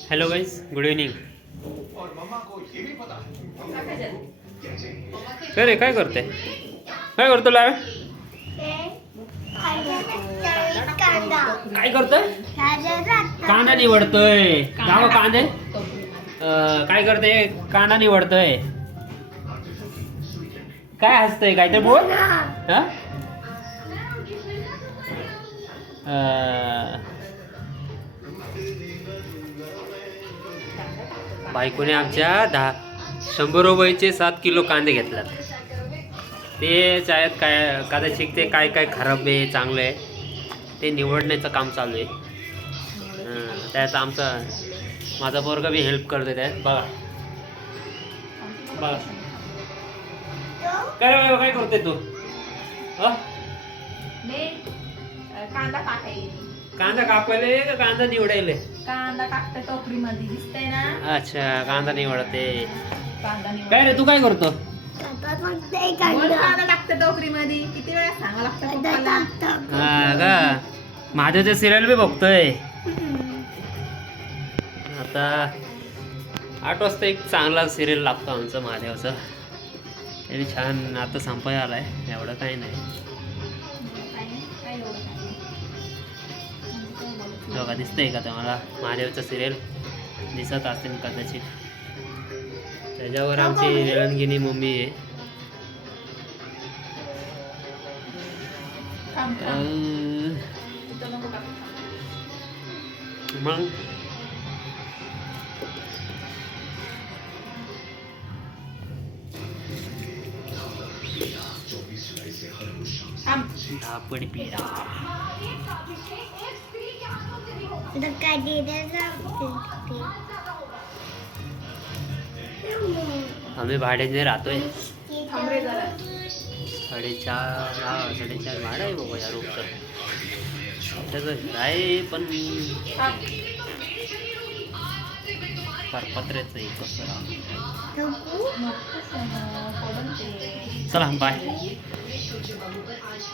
Hello guys, good evening. काय रे, काय करते? काय करतो लाव? काय करतोय? कांदा निवडतोय. गाव कांदे काय करते? कांदा निवडतोय. काय हसतंय? काय ते बोल. हा बायकोने आमच्या 100 रुपयाचे 7 किलो कांदे घेतलात. ते चायत काय कदाचित ते काय काय खराब आहे चांगलं आहे ते निवडण्याचं काम चालू आहे. त्यात माझा पोरगा बी हेल्प करतो त्यात. बघा बघा काय रे, काय करते तू? कांदा कापायले का कांदा निवडायले? कांदा टाकते टोकरी मध्ये, दिसतंय ना? अच्छा, कांदा निवडते. कांदा निवड. काय रे, तू काय करतो? कांदा टाकते टोकरी मध्ये. किती वेळा सांगावं लागतं पप्पाला? हा का, महादेवचं सिरियल बी बघतोय. आता 8 वाजता एक चांगला सिरियल लागतो आमचं महादेवचं. तरी छान. आता संपाय आलाय, एवढं काही नाही. बघा, दिसतंय का तुम्हाला महादेवचं सिरियल? दिसत असतील कदाचित. त्याच्यावर आमची निळंगिनी मम्मी आहे. मग आपण पिढा आम्ही भाड्याने राहतोय. 4.5 भाडं आहे बाबा या रूमचं. त्याचं आहे पण पत्र्याचं एक कसं. चला बाय.